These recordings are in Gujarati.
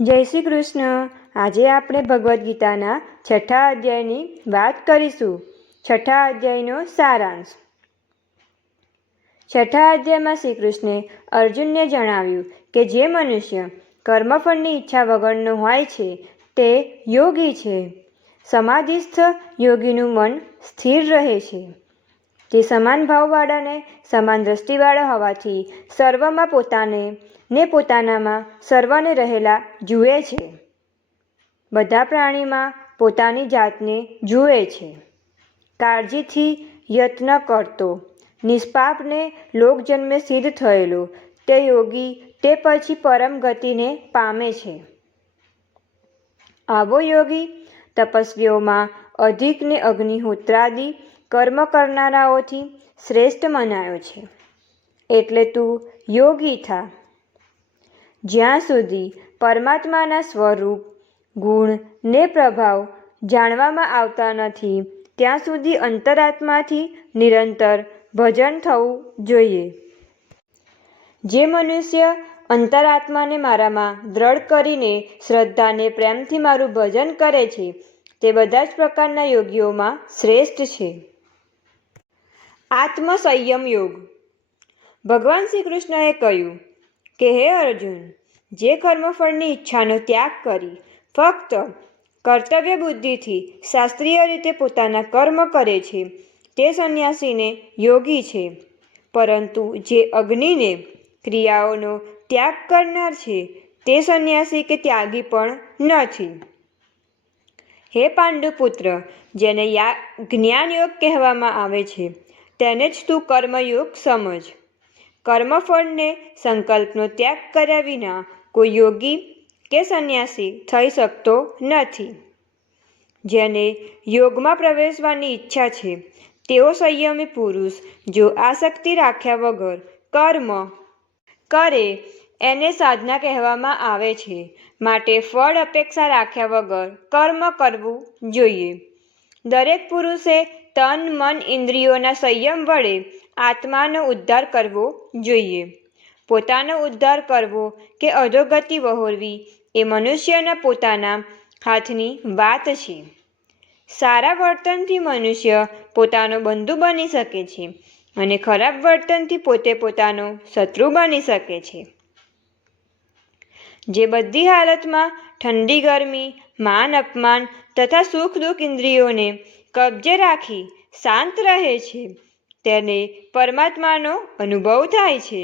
જય શ્રી કૃષ્ણ। આજે આપણે ભગવદ્ ગીતાના 6થા અધ્યાયની વાત કરીશું। 6થા અધ્યાયનો સારાંશ। 6થા અધ્યાયમાં શ્રી કૃષ્ણે અર્જુનને જણાવ્યું કે જે મનુષ્ય કર્મફળની ઈચ્છા વગરનો હોય છે તે યોગી છે। સમાધિસ્થ યોગીનું મન સ્થિર રહે છે। તે સમાન ભાવવાળા ને સમાન દ્રષ્ટિવાળા હોવાથી સર્વમાં પોતાને ને પોતાનામાં સર્વને રહેલા જુએ છે। બધા પ્રાણીમાં પોતાની જાતને જુએ છે। કાળજીથી યત્ન કરતો નિષ્પાપને લોકજન્મે સિદ્ધ થયેલો તે યોગી તે પછી પરમ ગતિને પામે છે। આવો યોગી તપસ્વીઓમાં અધિક ને અગ્નિહોત્રાદિ કર્મ કરનારાઓથી શ્રેષ્ઠ મનાયો છે। એટલે તું યોગી થા। જ્યાં સુધી પરમાત્માના સ્વરૂપ ગુણ ને પ્રભાવ જાણવામાં આવતા નથી ત્યાં સુધી અંતરાત્માથી નિરંતર ભજન થવું જોઈએ। જે મનુષ્ય અંતરાત્માને મારામાં દ્રઢ કરીને શ્રદ્ધાને પ્રેમથી મારું ભજન કરે છે તે બધા જ પ્રકારના યોગીઓમાં શ્રેષ્ઠ છે। આત્મસંયમ યોગ। ભગવાન શ્રી કૃષ્ણએ કહ્યું કે હે અર્જુન, જે કર્મફળની ઈચ્છાનો ત્યાગ કરી ફક્ત કર્તવ્ય બુદ્ધિથી શાસ્ત્રીય રીતે પોતાના કર્મ કરે છે તે સંન્યાસીને યોગી છે। પરંતુ જે અગ્નિને ક્રિયાઓનો ત્યાગ કરનાર છે તે સંન્યાસી કે ત્યાગી પણ નથી। હે પાંડુપુત્ર, જેને જ્ઞાનયોગ કહેવામાં આવે છે તેને જ તું કર્મયોગ સમજ। કર્મફળને સંકલ્પનો ત્યાગ કર્યા વિના કોઈ યોગી કે સંન્યાસી થઈ શકતો નથી। જેને યોગમાં પ્રવેશવાની ઈચ્છા છે તેવો સંયમી પુરુષ જો આસક્તિ રાખ્યા વગર કર્મ કરે એને સાધના કહેવામાં આવે છે। માટે ફળ અપેક્ષા રાખ્યા વગર કર્મ કરવું જોઈએ। દરેક પુરુષે તન મન ઇન્દ્રિયોના સંયમ વડે આત્માનો ઉદ્ધાર કરવો જોઈએ। પોતાનો ઉદ્ધાર કરવો કે અધોગતિ વહોરવી એ મનુષ્યના પોતાના હાથની વાત છે। સારા વર્તનથી મનુષ્ય પોતાનો બંધુ બની શકે છે અને ખરાબ વર્તનથી પોતે પોતાનો શત્રુ બની શકે છે। જે બધી હાલતમાં ઠંડી ગરમી માન અપમાન તથા સુખ દુઃખ ઇન્દ્રિયોને કબ્જે રાખી શાંત રહે છે તેને પરમાત્માનો અનુભવ થાય છે।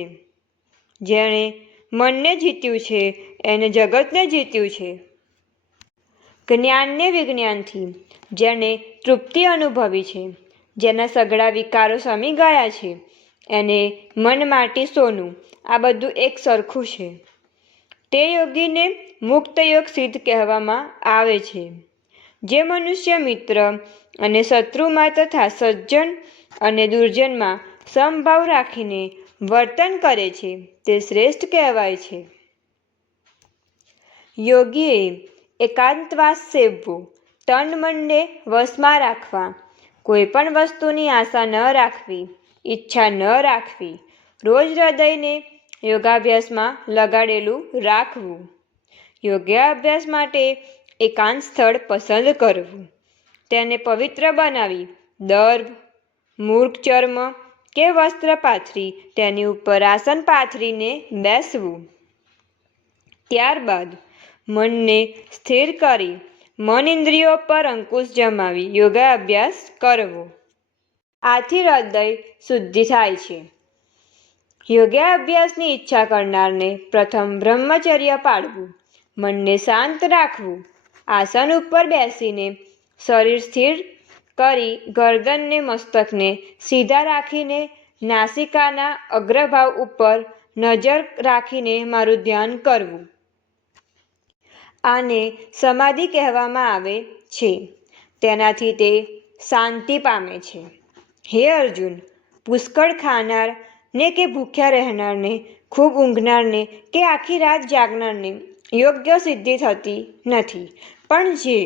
જેણે મનને જીત્યું છે એને જગતને જીત્યું છે। જ્ઞાનને વિજ્ઞાનથી જેણે તૃપ્તિ અનુભવી છે, જેના સઘળા વિકારો શમી ગયા છે એને મન માટી સોનું આ બધું એક સરખું છે તે યોગીને મુક્ત યોગ સિદ્ધ કહેવામાં આવે છે। જે મનુષ્ય મિત્ર અને શત્રુમાં તથા સજ્જન અને દુર્જનમાં સમભાવ રાખીને વર્તન કરે છે તે શ્રેષ્ઠ કહેવાય છે। યોગીએ એકાંતવાસ સેવવો, તન મનને વશમાં રાખવા, કોઈ પણ વસ્તુની આશા ન રાખવી, ઈચ્છા ન રાખવી, રોજ હૃદયને યોગાભ્યાસમાં લગાડેલું રાખવું, યોગાભ્યાસ માટે એકાંત સ્થળ પસંદ કરવું, તેને પવિત્ર બનાવી દર્ભ મૂર્ખ ચર્મ કે વસ્ત્ર પાથરી તેની ઉપર આસન પાથરીને બેસવું। ત્યારબાદ મનને સ્થિર કરી મન ઇન્દ્રિયો પર અંકુશ જમાવી યોગાભ્યાસ કરવો। આથી હૃદય શુદ્ધિ થાય છે। યોગાભ્યાસની ઈચ્છા કરનારને પ્રથમ બ્રહ્મચર્ય પાળવું, મનને શાંત રાખવું, આસન ઉપર બેસીને શરીર સ્થિર કરી ગરદનને મસ્તકને સીધા રાખીને નાસિકાના અગ્રભાગ ઉપર નજર રાખીને મારું ધ્યાન કરવું। આને સમાધિ કહેવામાં આવે છે। તેનાથી તે શાંતિ પામે છે। હે અર્જુન, પુષ્કળ ખાનાર ને કે ભૂખ્યા રહેનારને, ખૂબ ઊંઘનારને કે આખી રાત જાગનારને યોગ્ય સિદ્ધિ થતી નથી, પણ જે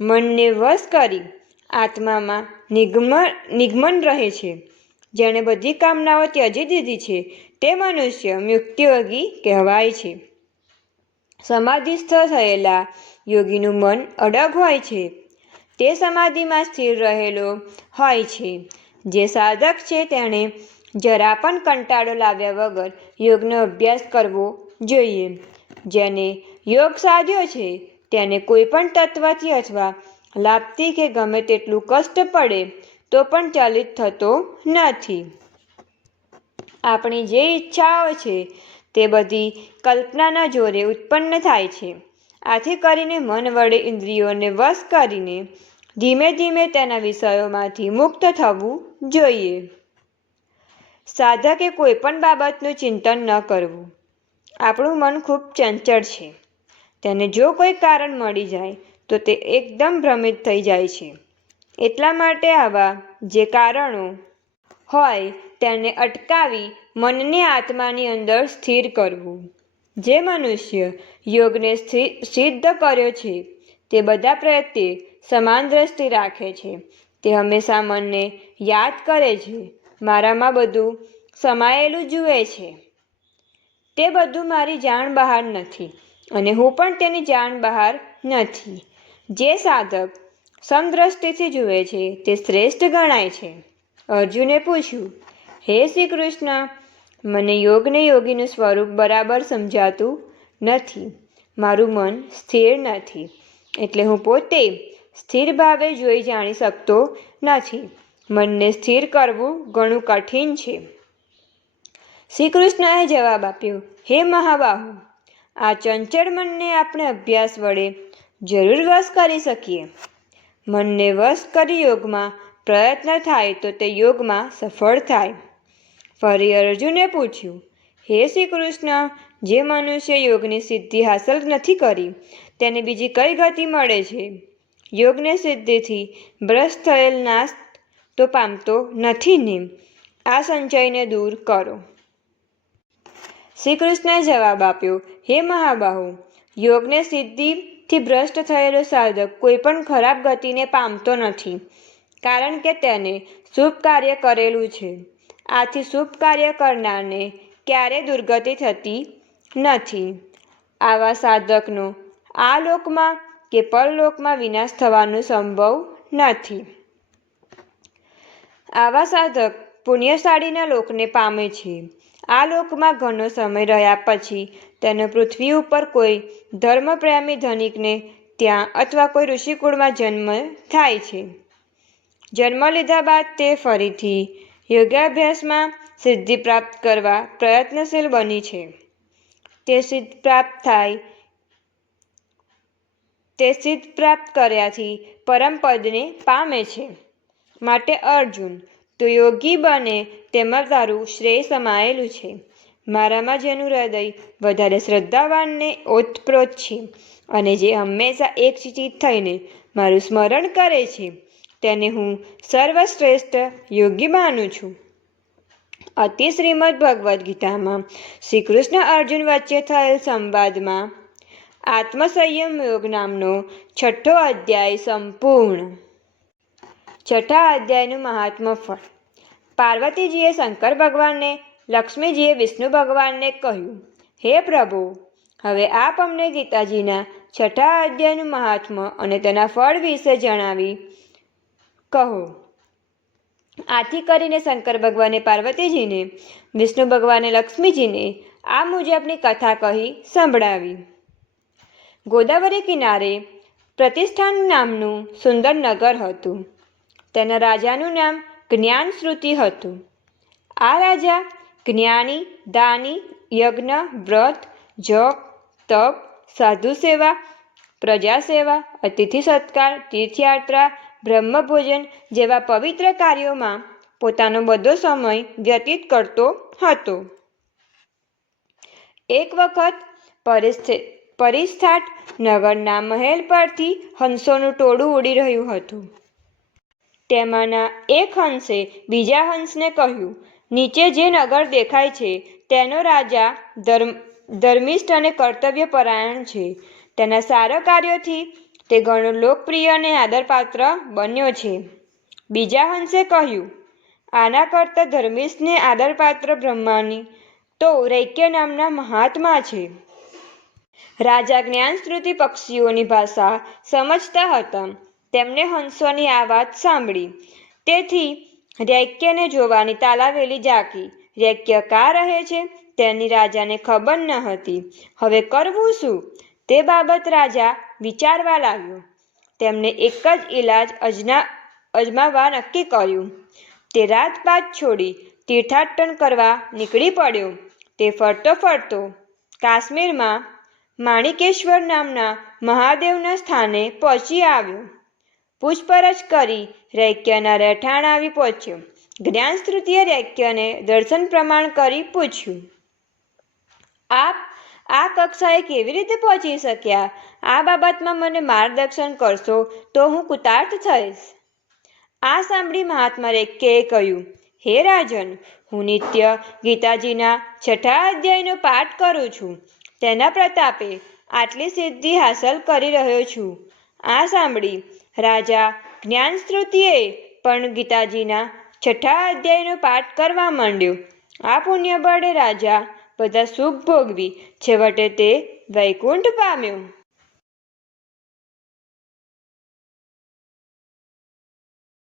મનને વશ કરી આત્મામાં નિગ્મન રહે છે, જેણે બધી કામનાઓ ત્યજી દીધી છે તે મનુષ્ય મુક્તયોગી કહેવાય છે। સમાધિસ્થ થયેલા યોગીનું મન અડગ હોય છે. તે સમાધિમાં સ્થિર રહેલો હોય છે. જે સાધક છે તેણે જરા પણ કંટાળો લાવ્યા વગર યોગનો અભ્યાસ કરવો જોઈએ. જેને યોગ સાધ્યો છે તેને કોઈ પણ તત્વથી અથવા લાભથી કે ગમે તેટલું કષ્ટ પડે તો પણ ચલિત થતો નથી. આપણી જે ઈચ્છાઓ છે તે બધી કલ્પનાના જોરે ઉત્પન્ન થાય છે. આથી કરીને મન વડે ઇન્દ્રિયોને વશ કરીને ધીમે ધીમે તેના વિષયોમાંથી મુક્ત થવું જોઈએ. સાધકે કોઈ પણ બાબતનું ચિંતન ન કરવું. આપણું મન ખૂબ ચંચળ છે. તેને જો કોઈ કારણ મળી જાય તો તે એકદમ ભ્રમિત થઈ જાય છે. એટલા માટે આવા જે કારણો હોય તેને અટકાવી મનને આત્માની અંદર સ્થિર કરવું. જે મનુષ્ય યોગને સિદ્ધ કર્યો છે તે બધા પ્રત્યે સમાન દ્રષ્ટિ રાખે છે. તે હંમેશા મનને યાદ કરે છે. મારામાં બધું સમાયેલું જુએ છે. તે બધું મારી જાણ બહાર નથી અને હું પણ તેની જાણ બહાર નથી. જે સાધક સમદ્રષ્ટિથી જુએ છે તે શ્રેષ્ઠ ગણાય છે. અર્જુને પૂછ્યું, હે શ્રી કૃષ્ણ, મને યોગને યોગીનું સ્વરૂપ બરાબર સમજાતું નથી. મારું મન સ્થિર નથી, એટલે હું પોતે સ્થિર ભાવે જોઈ જાણી શકતો નથી. મનને સ્થિર કરવું ઘણું કઠિન છે. શ્રી કૃષ્ણએ જવાબ આપ્યો, હે મહાબાહુ, આ ચંચળ મનને આપણે અભ્યાસ વડે જરૂર વશ કરી શકીએ. મનને વશ કરી યોગમાં પ્રયત્ન થાય તો તે યોગમાં સફળ થાય. ફરી અર્જુને પૂછ્યું, હે શ્રી કૃષ્ણ, જે મનુષ્ય યોગની સિદ્ધિ હાંસલ નથી કરી તેને બીજી કઈ ગતિ મળે છે? યોગને સિદ્ધિથી ભ્રષ્ટ થયેલ નાશ તો પામતો નથી ને? આ સંશયને દૂર કરો. શ્રી કૃષ્ણએ જવાબ આપ્યો, હે મહાબાહુ, યોગને સિદ્ધિથી ભ્રષ્ટ થયેલો સાધક કોઈ પણ ખરાબ ગતિને પામતો નથી, કારણ કે તેને શુભ કાર્ય કરેલું છે. આથી શુભ કાર્ય કરનારને ક્યારેય દુર્ગતિ થતી નથી. આવા સાધકનો આ લોકમાં કે પરલોકમાં વિનાશ થવાનો સંભવ નથી. આવા સાધક પુણ્યશાળીના લોકને પામે છે. આ લોકમાં ઘણો સમય રહ્યા પછી તેનો પૃથ્વી ઉપર કોઈ ધર્મપ્રેમી ધનિકને ત્યાં અથવા કોઈ ઋષિકુળમાં જન્મ થાય છે. જન્મ લીધા બાદ તે ફરીથી યોગાભ્યાસમાં સિદ્ધિ પ્રાપ્ત કરવા પ્રયત્નશીલ બની છે. તે સિદ્ધ પ્રાપ્ત કર્યાથી પરમપદને પામે છે. માટે અર્જુન, તું યોગી બને તેમાં તારું શ્રેય સમાયેલું છે. મારામાં જેનું હૃદય વધારે શ્રદ્ધાવાન ને ઓતપ્રોત છે અને જે હંમેશા એકચિત્ત થઈને મારું સ્મરણ કરે છે તેને હું સર્વશ્રેષ્ઠ યોગી માનું છું. અતિ શ્રીમદ ભગવદ્ ગીતામાં શ્રી કૃષ્ણ અર્જુન વચ્ચે થયેલ સંવાદમાં આત્મસંયમ યોગ નામનો 6ઠ્ઠો અધ્યાય સંપૂર્ણ. 6ઠ્ઠા અધ્યાયનું મહાત્મ્ય ફળ. પાર્વતીજીએ શંકર ભગવાનને, લક્ષ્મીજીએ વિષ્ણુ ભગવાનને કહ્યું, હે પ્રભુ, હવે આપ અમને ગીતાજીના 6ઠ્ઠા અધ્યાયનું મહાત્મ્ય અને તેના ફળ વિશે જણાવી કહો. આથી કરીને શંકર ભગવાને પાર્વતીજીને, વિષ્ણુ ભગવાને લક્ષ્મીજીને આ મુજબની કથા કહી સંભળાવી. ગોદાવરી કિનારે પ્રતિષ્ઠાન નામનું સુંદર નગર હતું. તેના રાજાનું નામ જ્ઞાનશ્રુતિ હતું. આ રાજા જ્ઞાની, દાની, યજ્ઞ, વ્રત, જપ, તપ, સાધુ સેવા, પ્રજા સેવા, અતિથિ સત્કાર, તીર્થયાત્રા, બ્રહ્મભોજન જેવા પવિત્ર કાર્યોમાં પોતાનો બધો સમય વ્યતીત કરતો હતો. એક વખત પરિસ્થાટ નગરના મહેલ પરથી હંસોનું ટોળું ઉડી રહ્યું હતું. તેમાંના એક હંસે બીજા હંસને કહ્યું, નીચે જે નગર દેખાય છે તેનો રાજા ધર્મિષ્ઠ અને કર્તવ્યપરાયણ છે. તેના સારા કાર્યોથી તે ઘણો લોકપ્રિય અને આદરપાત્ર બન્યો છે. બીજા હંસે કહ્યું, આના કરતાં ધર્મિષ્ઠને આદરપાત્ર બ્રહ્માની તો રૈક્ય નામના મહાત્મા છે. રાજા જ્ઞાનશ્રુતિ પક્ષીઓની ભાષા સમજતા હતા. તેમણે હંસોની આ વાત સાંભળી. તેથી રૈક્યને જોવાની તાલાવેલી જાગી. રૈક્ય કાં રહે છે તેની રાજાને ખબર ન હતી. હવે કરવું શું તે બાબત રાજા વિચારવા લાગ્યો. તેમણે એક જ ઈલાજ અજમાવવા નક્કી કર્યું. તે રાતપાત છોડી તીર્થાટન કરવા નીકળી પડ્યો. તે ફરતો ફરતો કાશ્મીરમાં માણિકેશ્વર નામના મહાદેવના સ્થાને પહોંચી આવ્યો. પૂછપરછ કરી રૈક્યના રહેઠાણ આવી પહોંચ્યો. જ્ઞાનશ્રુતિએ રૈક્યને દર્શન પ્રમાણ કરી પૂછ્યું, આપ આ કક્ષાએ કેવી રીતે પહોંચી શક્યા? આ બાબતમાં મને માર્ગદર્શન કરશો તો હું કૃતાર્થ થઈશ. આ સાંભળી મહાત્મા રૈક્યએ કહ્યું, હે રાજન, હું નિત્ય ગીતાજીના 6થા અધ્યાયનો પાઠ કરું છું. તેના પ્રતાપે આટલી સિદ્ધિ હાંસલ કરી રહ્યો છું. આ સાંભળી રાજા જ્ઞાનશ્રુતિએ પણ ગીતાજીના 6થા અધ્યાયનો પાઠ કરવા માંડ્યો. આ પુણ્ય બળે રાજા બધા સુખ ભોગવી છેવટે તે વૈકુંઠ પામ્યો.